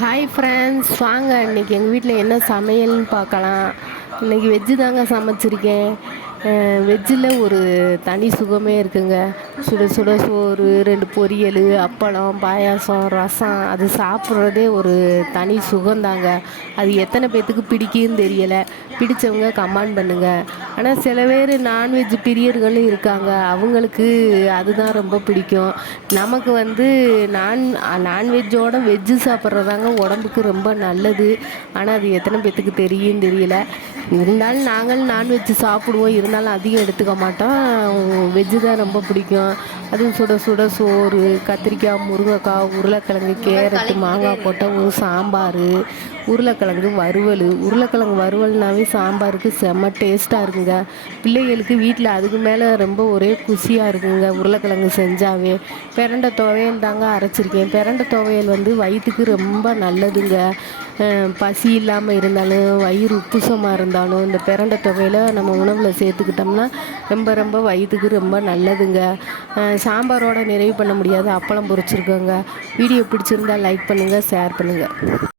Hi friends வாங்க இன்னைக்கு எங்கள் வீட்டில் என்ன சமையல்னு பார்க்கலாம். இன்னைக்கு வெஜ்ஜு தாங்க சமைச்சிருக்கேன். வெஜ்ஜில் ஒரு தனி சுகமே இருக்குங்க. சுட சுட சோறு ரெண்டு பொரியல் அப்பளம் பாயாசம் ரசம் அது சாப்பிட்றதே ஒரு தனி சுகந்தாங்க. அது எத்தனை பேர்த்துக்கு பிடிக்குன்னு தெரியலை. பிடிச்சவங்க கமெண்ட் பண்ணுங்கள் ஆனால் சில பேர் நான்வெஜ் பிரியர்களும் இருக்காங்க. அவங்களுக்கு அதுதான் ரொம்ப பிடிக்கும். நமக்கு வந்து நான் நான்வெஜ்ஜோட வெஜ்ஜு சாப்பிட்றதாங்க உடம்புக்கு ரொம்ப நல்லது. ஆனால் அது எத்தனை பேர்த்துக்கு தெரியும் தெரியல. இருந்தாலும் நாங்கள் நான்வெஜ் சாப்பிடுவோம் இருந்தாலும் அதிகம் எடுத்துக்க மாட்டோம் வெஜ்ஜு தான் ரொம்ப பிடிக்கும். அதுவும் சுட சுட சோறு கத்திரிக்காய் முருங்கைக்காய் உருளைக்கிழங்கு கேரட்டு மாங்காய் போட்டால் ஒரு சாம்பார் உருளைக்கிழங்கு வறுவல். உருளைக்கிழங்கு வறுவல்னாவே சாம்பாருக்கு செம்ம டேஸ்ட்டாக இருக்குங்க. பிள்ளைகளுக்கு வீட்டில் அதுக்கு மேலே ரொம்ப ஒரே குஷியாக இருக்குங்க உருளைக்கிழங்கு செஞ்சாவே. பிரண்டை துவையல் தாங்க அரைச்சிருக்கேன். பிரண்டை துவையல் வந்து வயிற்றுக்கு ரொம்ப நல்லதுங்க. பசி இல்லாமல் இருந்தாலும் வயிறு உப்புசமாக இருந்தாலும் இந்த பிரண்டை தொகையில் நம்ம உணவில் சேர்த்துக்கிட்டோம்னா ரொம்ப ரொம்ப வயிற்றுக்கு ரொம்ப நல்லதுங்க. சாம்பாரோட நிறைவு பண்ண முடியாது அப்பளம் பொரிச்சிருக்கோங்க. வீடியோ பிடிச்சிருந்தா லைக் பண்ணுங்கள் ஷேர் பண்ணுங்கள்